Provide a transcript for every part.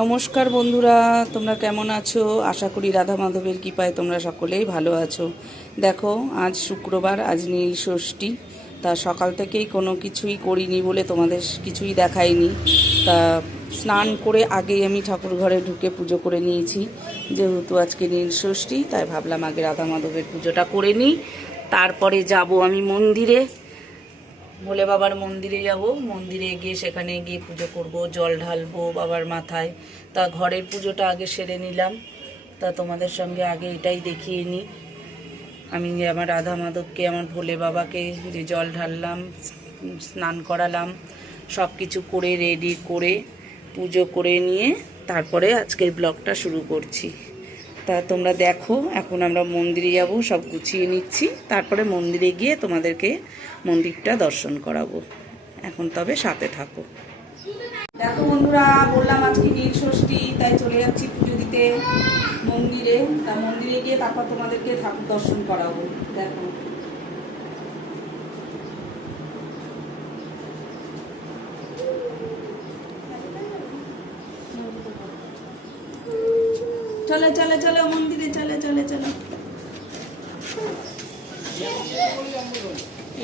নমস্কার বন্ধুরা, তোমরা কেমন আছো? আশা করি রাধা মাধবের কৃপায় তোমরা সকলেই ভালো আছো। দেখো, আজ শুক্রবার, আজ নীল ষষ্ঠী। তা সকাল থেকেই কোনো কিছুই করিনি বলে তোমাদের কিছুই দেখাইনি। তা স্নান করে আগেই আমি ঠাকুর ঘরে ঢুকে পুজো করে নিয়েছি। যেহেতু আজকে নীল ষষ্ঠী, তাই ভাবলাম আগে রাধা মাধবের পুজোটা করে নিই, তারপরে যাব আমি মন্দিরে, ভোলে বাবার মন্দিরে যাব। মন্দিরে গিয়ে সেখানে গিয়ে পুজো করব, জল ঢালবো বাবার মাথায়। তা ঘরের পুজোটা আগে সেরে নিলাম। তা তোমাদের সঙ্গে আগে এটাই দেখিয়ে নিই, আমি যে আমার রাধা মাধবকে, আমার ভোলে বাবাকে যে জল ঢাললাম, স্নান করালাম, সব কিছু করে রেডি করে পুজো করে নিয়ে তারপরে আজকের ব্লগটা শুরু করছি। তা তোমরা দেখো, এখন আমরা মন্দিরে যাব, সব গুছিয়ে নিচ্ছি, তারপরে মন্দিরে গিয়ে তোমাদেরকে মন্দিরটা দর্শন করাবো। এখন তবে সাথে থাকো। দেখো বন্ধুরা, বললাম আজকে নীল ষষ্ঠী, তাই চলে যাচ্ছি পুজো দিতে মন্দিরে। তা মন্দিরে গিয়ে তারপর তোমাদেরকে ঠাকুর দর্শন করাবো। দেখো, চলে চলে চলো মন্দিরে, চলে চলে চলো।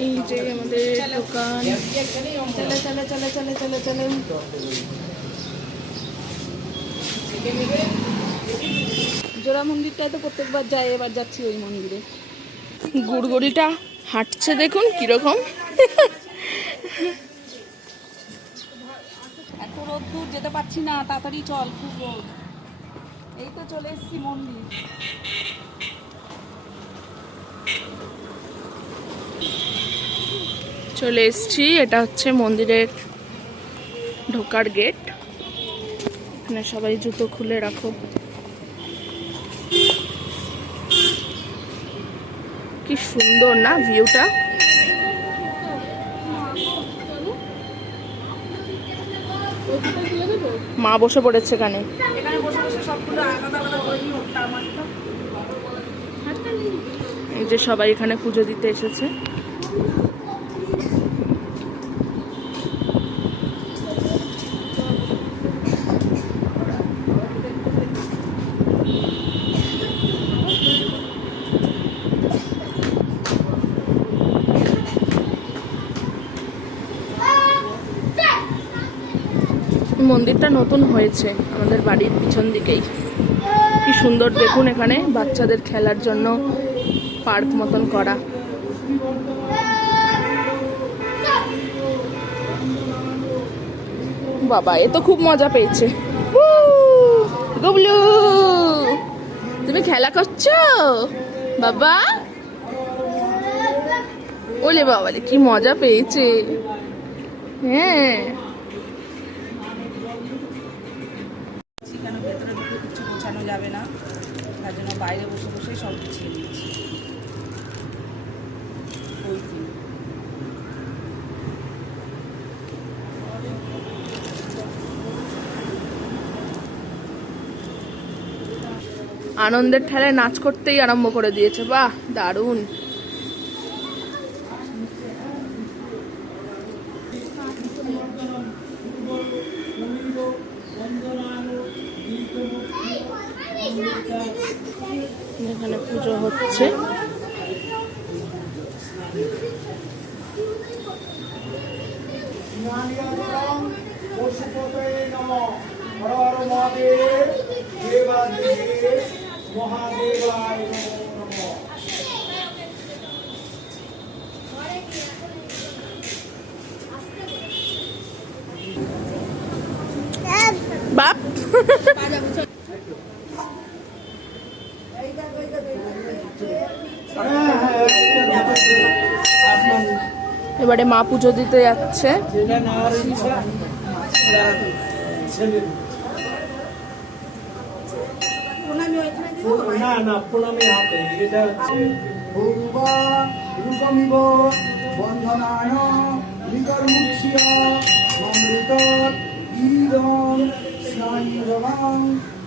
এই যে আমাদের দোকান। চলে চলে চলে চলে চলে চলে। জোড়া মন্দিরটায় তো প্রত্যেকবার যাই, এবার যাচ্ছি ওই মন্দিরে। গুড়গুড়িটা হাঁটছে, দেখুন কিরকম। এত রোদ, দূর যেতে পারছি না, তাড়াতাড়ি চল, খুব রোদ। এই তো চলে এসেছি মন্দির। চলে এসছি, এটা হচ্ছে মন্দিরের ঢোকার গেট। এখানে সবাই জুতো খুলে রাখো। কি সুন্দর না ভিউটা। মা বসে পড়েছে এখানে। এখানে বসে বসে সবগুলো আলাদা আলাদা করে নিই। এই যে সবাই এখানে পুজো দিতে এসেছে। মন্দিরটা নতুন হয়েছে আমাদের বাড়ির পিছন দিকেই। কি সুন্দর দেখুন, এখানে বাচ্চাদের খেলার জন্য পার্ক মতন করা। বাবা, এ তো খুব মজা পেয়েছে। গুবলু, তুমি খেলা করছো বাবা? ওলে বাবা, কি মজা পেয়েছে। হ্যাঁ, কেন ভেতরে ঢুকে কিছু গোছানো যাবে না, তার জন্য বাইরে বসে বসে সব গুছিয়ে নিচ্ছি। আনন্দের ঠেলায় নাচ করতেই আরম্ভ করে দিয়েছে। বাহ, দারুণ। এখানে পুজো হচ্ছে। বাপ, এবারে মা পুজো দিতে যাচ্ছে। না না, প্রণামী হাতে এটা হচ্ছে রূপমিব বন্ধনায় বিকর্মুক্ষ্য অমৃত ঈদং স্নায়ুরং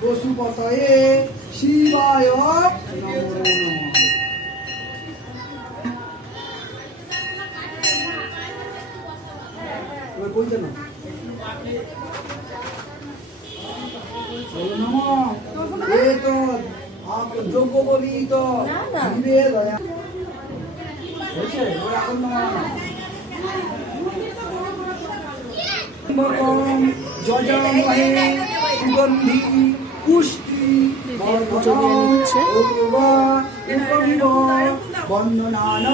পশুপতয়ে শিবায় নমো নমঃ। বলতে না উপনীত জীবে দয়া হয়েছে ওর এখন যজমহে সুগন্ধি পুষ্টি বন্দনানা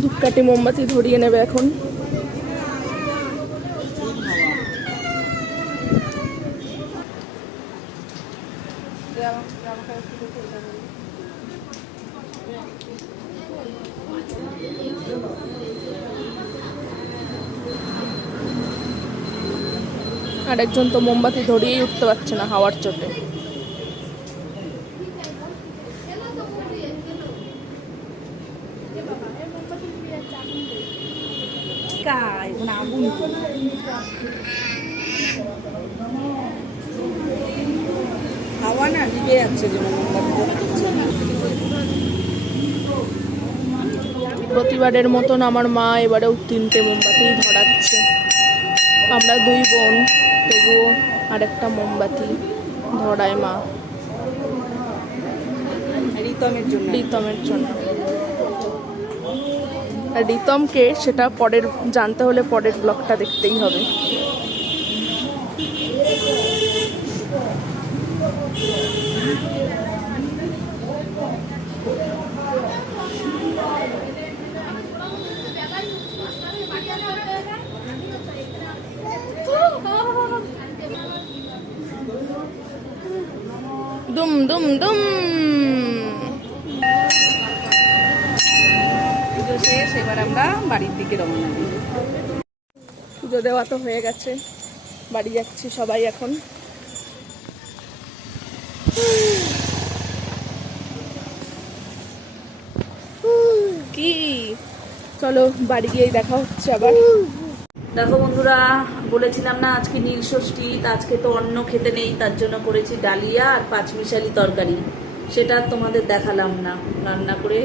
ধূপকাঠি মোমবাতি ধরিয়ে নেবে এখন। আর একজন তো মোমবাতি ধরিয়েই উঠতে পারছে না হাওয়ার চোটে। হাওয়া না নিভে যাচ্ছে যেমন মোমবাতি জ্বলছে। প্রতিবারের মতন আমার মা এবারেও 3টে মোমবাতি ধরাচ্ছে। আমরা 2 বোন, তবুও আরেকটা মোমবাতি ধরায় মা রিতমের জন্য। রিতমের জন্য। আর রিতমকে সেটা পরের জানতে হলে পরের ব্লগটা দেখতেই হবে। দুম দুম দুম। পুজো শেষ, এবার আমরা বাড়ির দিকে রওনা দিই। পুজো দেওয়া তো হয়ে গেছে, বাড়ি যাচ্ছি সবাই এখন। কি চলো বাড়ি গিয়েই দেখা হচ্ছে আবার। দেখো বন্ধুরা, বলেছিলাম না আজকে নীল ষষ্ঠী, তা আজকে তো অন্ন খেতে নেই, তার জন্য করেছি ডালিয়া আর পাঁচমিশালি তরকারি। সেটা আর তোমাদের দেখালাম না, রান্না করে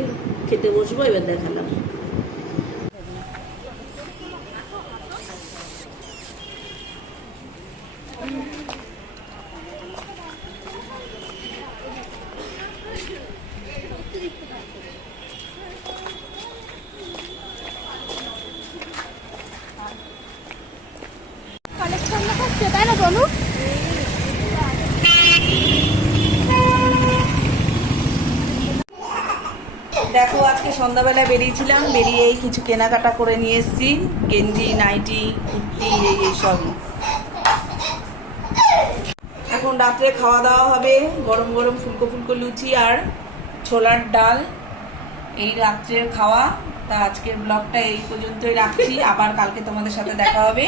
খেতে বসবো, এবার দেখালাম। দেখো আজকে সন্ধ্যাবেলায় বেরিয়েছিলাম, বেরিয়ে কিছু কেনাকাটা করে নিয়ে এসেছি, গেঞ্জি, নাইটি, কুর্তি, এইসবই। এখন রাত্রে খাওয়া দাওয়া হবে, গরম গরম ফুলকো ফুলকো লুচি আর ছোলার ডাল, এই রাত্রের খাওয়া। তা আজকের ব্লগটা এই পর্যন্তই রাখছি, আবার কালকে তোমাদের সাথে দেখা হবে।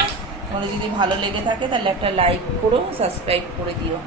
তোমাদের যদি ভালো লেগে থাকে তাহলে একটা লাইক করো, সাবস্ক্রাইব করে দিও।